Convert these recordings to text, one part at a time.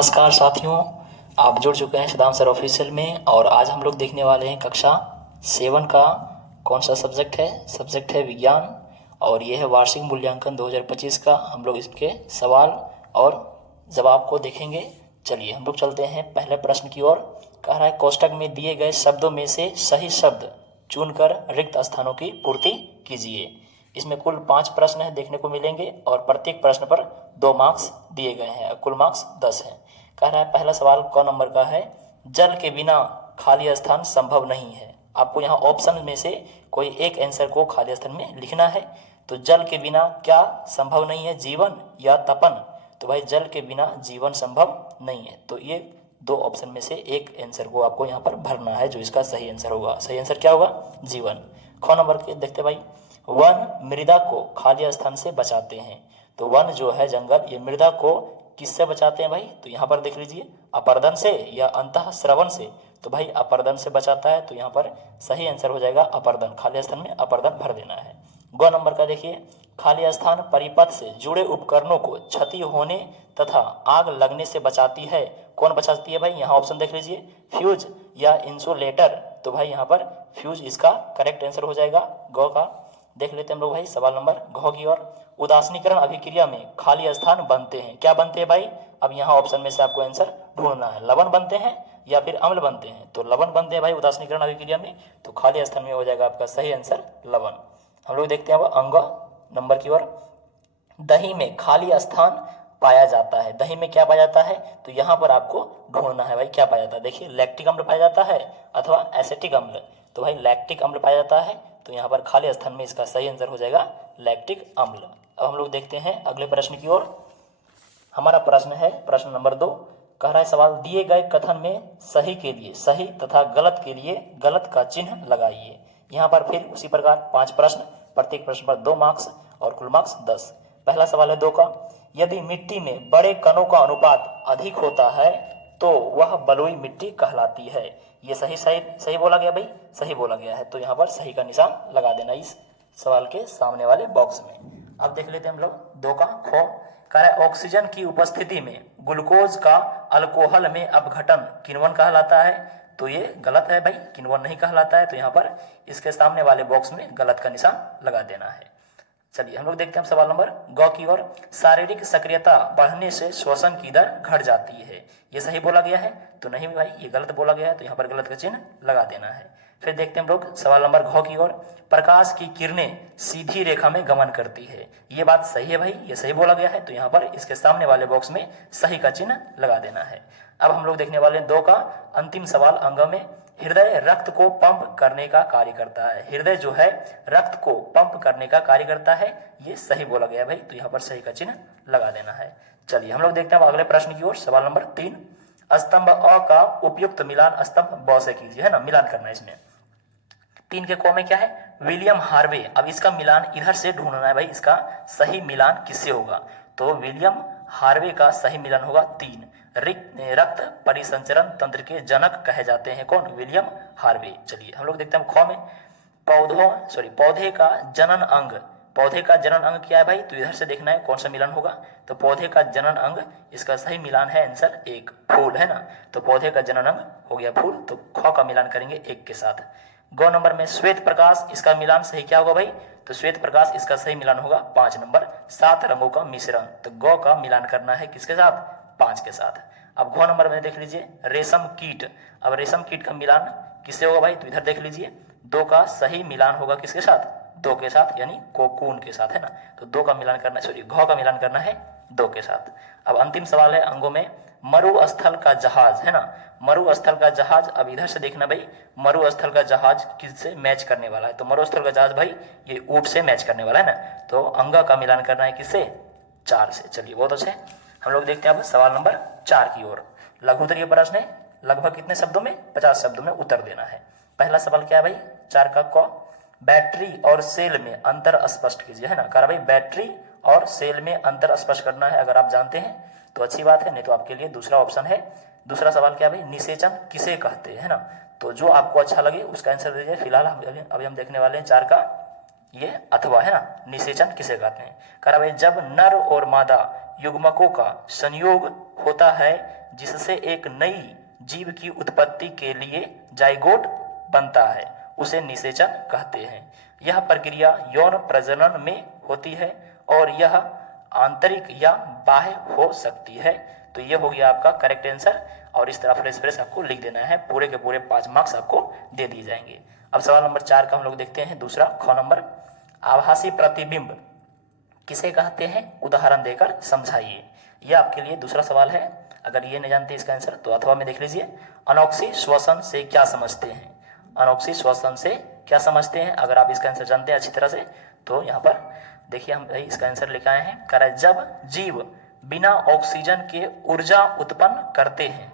नमस्कार साथियों, आप जुड़ चुके हैं सदाम सर ऑफिशियल में। और आज हम लोग देखने वाले हैं कक्षा 7 का कौन सा सब्जेक्ट है विज्ञान। और ये है वार्षिक मूल्यांकन 2025 का। हम लोग इसके सवाल और जवाब को देखेंगे। चलिए हम लोग चलते हैं पहले प्रश्न की ओर। कह रहा है कोष्टक में दिए गए शब्दों में से सही शब्द चुनकर रिक्त स्थानों की पूर्ति कीजिए। इसमें कुल 5 प्रश्न है देखने को मिलेंगे और प्रत्येक प्रश्न पर 2 मार्क्स दिए गए हैं। कुल मार्क्स 10 हैं। कह रहा है पहला सवाल क नंबर का है, जल के बिना खाली स्थान संभव नहीं है। आपको यहाँ ऑप्शन में से कोई एक आंसर को खाली स्थान में लिखना है। तो जल के बिना क्या संभव नहीं है, जीवन या तपन? तो भाई जल के बिना जीवन संभव नहीं है। तो ये 2 ऑप्शन में से एक आंसर को आपको यहाँ पर भरना है, जो इसका सही आंसर होगा। सही आंसर क्या होगा? जीवन। ख नंबर के देखते भाई, वन मृदा को खाली स्थान से बचाते हैं। तो वन जो है जंगल, ये मृदा को किससे बचाते हैं भाई? तो यहाँ पर देख लीजिए, अपर्दन से या अंतः श्रवण से। तो भाई अपर्दन से बचाता है, तो यहाँ पर सही आंसर हो जाएगा अपर्दन। खाली स्थान में अपर्दन भर देना है। ग नंबर का देखिए, खाली स्थान परिपथ से जुड़े उपकरणों को क्षति होने तथा आग लगने से बचाती है। कौन बचाती है भाई? यहाँ ऑप्शन देख लीजिए, फ्यूज या इंसुलेटर। तो भाई यहाँ पर फ्यूज इसका करेक्ट आंसर हो जाएगा ग का। देख लेते हैं हम लोग भाई सवाल नंबर घ की ओर। उदासीनीकरण अभिक्रिया में खाली स्थान बनते हैं। क्या बनते हैं भाई? अब यहाँ ऑप्शन में से आपको आंसर ढूंढना है। लवण बनते हैं या फिर अम्ल बनते हैं? तो लवण बनते हैं भाई उदासीनीकरण अभिक्रिया में। तो खाली स्थान में हो जाएगा आपका सही आंसर लवण। हम लोग देखते हैं अब अंग नंबर की ओर। दही में खाली स्थान पाया जाता है। दही में क्या पाया जाता है? तो यहाँ पर आपको ढूंढना है भाई क्या पाया जाता है। देखिए, लैक्टिक अम्ल पाया जाता है अथवा एसिटिक अम्ल। तो भाई लैक्टिक अम्ल पाया जाता है, तो यहाँ पर खाली स्थान में इसका सही आंसर हो जाएगा लैक्टिक अम्ल। अब हम लोग देखते हैं अगले प्रश्न की ओर। हमारा प्रश्न है प्रश्न नंबर 2। कह रहा है सवाल, दिए गए कथन में सही के लिए सही तथा गलत के लिए गलत का चिन्ह लगाइए। यहाँ पर फिर उसी प्रकार 5 प्रश्न, प्रत्येक प्रश्न पर 2 मार्क्स और कुल मार्क्स 10। पहला सवाल है 2 का, यदि मिट्टी में बड़े कणों का अनुपात अधिक होता है तो वह बलुई मिट्टी कहलाती है। ये सही बोला गया भाई, सही बोला गया है। तो यहाँ पर सही का निशान लगा देना इस सवाल के सामने वाले बॉक्स में। अब देख लेते हैं हम लोग 2 का ख। कह रहा है ऑक्सीजन की उपस्थिति में ग्लूकोज का अल्कोहल में अपघटन किण्वन कहलाता है। तो ये गलत है भाई, किण्वन नहीं कहलाता है। तो यहाँ पर इसके सामने वाले बॉक्स में गलत का निशान लगा देना है। चलिए हम लोग देखते हैं सवाल नंबर ग की ओर। शारीरिक सक्रियता बढ़ने से श्वसन की दर घट जाती है। ये सही बोला गया है? तो नहीं भाई, ये गलत बोला गया है। तो यहाँ पर गलत का चिन्ह लगा देना है। फिर देखते हैं हम लोग सवाल नंबर घ की ओर। प्रकाश की किरणें सीधी रेखा में गमन करती है। ये बात सही है भाई, ये सही बोला गया है। तो यहाँ पर इसके सामने वाले बॉक्स में सही का चिन्ह लगा देना है। अब हम लोग देखने वाले हैं 2 का अंतिम सवाल अंग में। हृदय रक्त को पंप करने का कार्य करता है। हृदय जो है रक्त को पंप करने का कार्य करता है। ये सही बोला गया भाई, तो यहाँ पर सही का चिन्ह लगा देना है। चलिए हम लोग देखते हैं अगले प्रश्न की ओर। सवाल नंबर 3, स्तंभ अ का उपयुक्त मिलान स्तंभ ब से कीजिए, है ना। मिलान करना है इसमें। 3 के क में क्या है? William Harvey. अब इसका मिलान इधर से ढूंढना है भाई, इसका सही मिलान किससे होगा? तो विलियम हार्वे का सही मिलान होगा 3। रक्त परिसंचरण तंत्र के जनक कहे जाते हैं कौन? William Harvey. चलिए हम लोग देखते हैं ख में, पौधे का जनन अंग। पौधे का जनन अंग क्या है भाई? तो इधर से देखना है कौन सा मिलान होगा। तो पौधे का जनन अंग, इसका सही मिलान है आंसर 1, फूल, है ना। तो पौधे का जनन अंग हो गया फूल। तो ख का मिलान करेंगे 1 के साथ। ग नंबर में श्वेत प्रकाश, इसका मिलान सही क्या होगा भाई? तो श्वेत प्रकाश इसका सही मिलान होगा 5 नंबर, 7 रंगों का मिश्रण। तो ग का मिलान करना है किसके साथ? 5 के साथ। अब घ नंबर में देख लीजिए रेशम कीट। अब रेशम कीट का मिलान किससे होगा भाई? तो इधर देख लीजिए 2 का सही मिलान होगा किसके साथ? 2 के साथ, यानी कोकून के साथ, है ना। तो 2 का मिलान करना, घ का मिलान करना है 2 के साथ। अब अंतिम सवाल है अंगों में, मरुस्थल का जहाज, है ना। मरुस्थल का जहाज, अब इधर से देखना भाई, मरुस्थल का जहाज किससे मैच करने वाला है? तो मरुस्थल का जहाज भाई ये ऊंट से मैच करने वाला है ना। तो अंग का मिलान करना है किससे? 4 से। चलिए बहुत अच्छे। हम लोग देखते हैं अब सवाल नंबर 4 की ओर। लघु उत्तरीय प्रश्न है, लगभग कितने शब्दों में? 50 शब्दों में उत्तर देना है। पहला सवाल क्या है भाई? 4 का क, बैटरी और सेल में अंतर स्पष्ट कीजिए, है ना। कह रहा भाई बैटरी और सेल में अंतर स्पष्ट करना है। अगर आप जानते हैं तो अच्छी बात है, नहीं तो आपके लिए दूसरा ऑप्शन है। दूसरा सवाल क्या है भाई? निषेचन किसे कहते हैं, है ना। तो जो आपको अच्छा लगे उसका आंसर दीजिए। फिलहाल अभी हम देखने वाले हैं 4 का ये अथवा, है ना। निषेचन किसे कहते हैं? कह रहा भाई जब नर और मादा युग्मकों का संयोग होता है जिससे एक नई जीव की उत्पत्ति के लिए जाइगोट बनता है, उसे निषेचन कहते हैं। यह प्रक्रिया यौन प्रजनन में होती है और यह आंतरिक या बाह्य हो सकती है। तो ये हो गया आपका करेक्ट आंसर, और इस तरह फ्रेश फ्रेश आपको लिख देना है। पूरे के पूरे 5 मार्क्स आपको दे दिए जाएंगे। अब सवाल नंबर 4 का हम लोग देखते हैं। दूसरा ख नंबर, आभासी प्रतिबिंब किसे कहते हैं, उदाहरण देकर समझाइए। यह आपके लिए दूसरा सवाल है। अगर ये नहीं जानते इसका आंसर तो अथवा में देख लीजिए। अनोक्सी श्वसन से क्या समझते हैं, अनोक्सी श्वसन से क्या समझते हैं। अगर आप इसका आंसर जानते हैं अच्छी तरह से तो यहाँ पर देखिए हम इसका आंसर लिखा है। कह रहा है जब जीव बिना ऑक्सीजन के ऊर्जा उत्पन्न करते हैं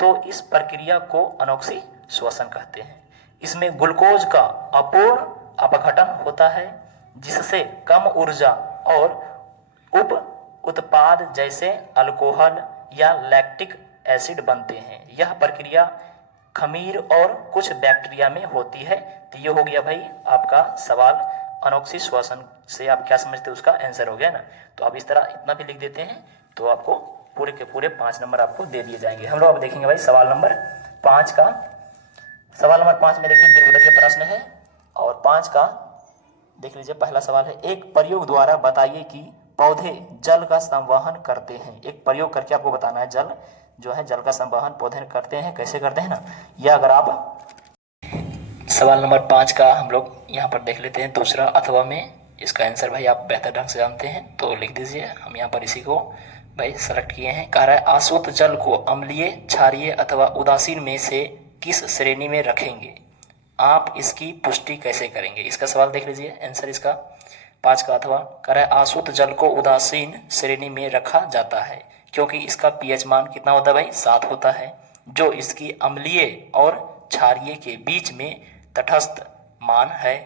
तो इस प्रक्रिया को अनोक्सी श्वसन कहते हैं। इसमें ग्लूकोज का अपूर्ण अपघटन होता है जिससे कम ऊर्जा और उप उत्पाद जैसे अल्कोहल या लैक्टिक एसिड बनते हैं। यह प्रक्रिया खमीर और कुछ बैक्टीरिया में होती है। तो ये हो गया भाई आपका सवाल, अनोक्सी श्वसन से आप क्या समझते हैं उसका आंसर हो गया ना। तो आप इस तरह इतना भी लिख देते हैं तो आपको पूरे के पूरे 5 नंबर आपको दे दिए जाएंगे। हम लोग अब देखेंगे भाई सवाल नंबर 5 का। सवाल नंबर 5 में देखिए दीर्घोत्तरीय प्रश्न है, और 5 का देख लीजिए। पहला सवाल है, एक प्रयोग द्वारा बताइए कि पौधे जल का संवहन करते हैं। एक प्रयोग करके आपको बताना है, जल जो है जल का संवहन पौधे करते हैं, कैसे करते हैं ना। यह अगर आप सवाल नंबर 5 का हम लोग यहाँ पर देख लेते हैं। दूसरा अथवा में इसका आंसर भाई आप बेहतर ढंग से जानते हैं तो लिख दीजिए। हम यहाँ पर इसी को भाई सेलेक्ट किए हैं। कह रहा है आसुत जल को अम्लीय, क्षारीय अथवा उदासीन में से किस श्रेणी में रखेंगे, आप इसकी पुष्टि कैसे करेंगे। इसका सवाल देख लीजिए, आंसर इसका 5 का अथवा कह रहा है आसुत जल को उदासीन श्रेणी में रखा जाता है क्योंकि इसका पीएच मान कितना होता है भाई, 7 होता है, जो इसकी अम्लीय और क्षारीय के बीच में तटस्थ मान है।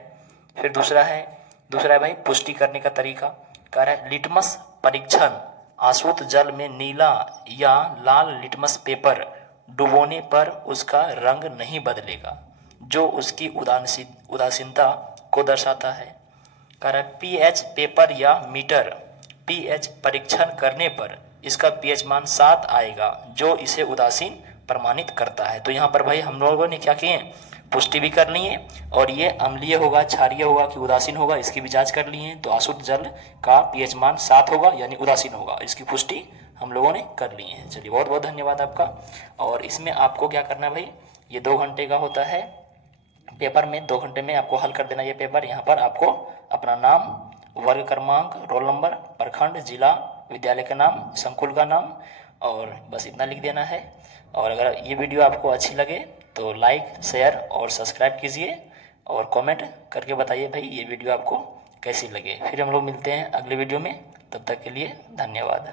फिर दूसरा है भाई पुष्टि करने का तरीका। कह रहा है लिटमस परीक्षण, आसुत जल में नीला या लाल लिटमस पेपर डुबोने पर उसका रंग नहीं बदलेगा, जो उसकी उदासीनता को दर्शाता है। कह रहा है पीएच पेपर या मीटर, पीएच परीक्षण करने पर इसका पीएच मान 7 आएगा, जो इसे उदासीन प्रमाणित करता है। तो यहाँ पर भाई हम लोगों ने क्या किए, पुष्टि भी कर ली है, और ये अम्लीय होगा, क्षारीय होगा कि उदासीन होगा इसकी भी जांच कर ली है। तो आसुत जल का पीएच मान 7 होगा यानी उदासीन होगा, इसकी पुष्टि हम लोगों ने कर ली है। चलिए बहुत बहुत धन्यवाद आपका। और इसमें आपको क्या करना है भाई, ये 2 घंटे का होता है पेपर में, 2 घंटे में आपको हल कर देना ये पेपर। यहाँ पर आपको अपना नाम, वर्ग क्रमांक, रोल नंबर, प्रखंड, जिला, विद्यालय का नाम, संकुल का नाम, और बस इतना लिख देना है। और अगर ये वीडियो आपको अच्छी लगे तो लाइक, शेयर और सब्सक्राइब कीजिए, और कमेंट करके बताइए भाई ये वीडियो आपको कैसी लगे। फिर हम लोग मिलते हैं अगले वीडियो में, तब तक के लिए धन्यवाद।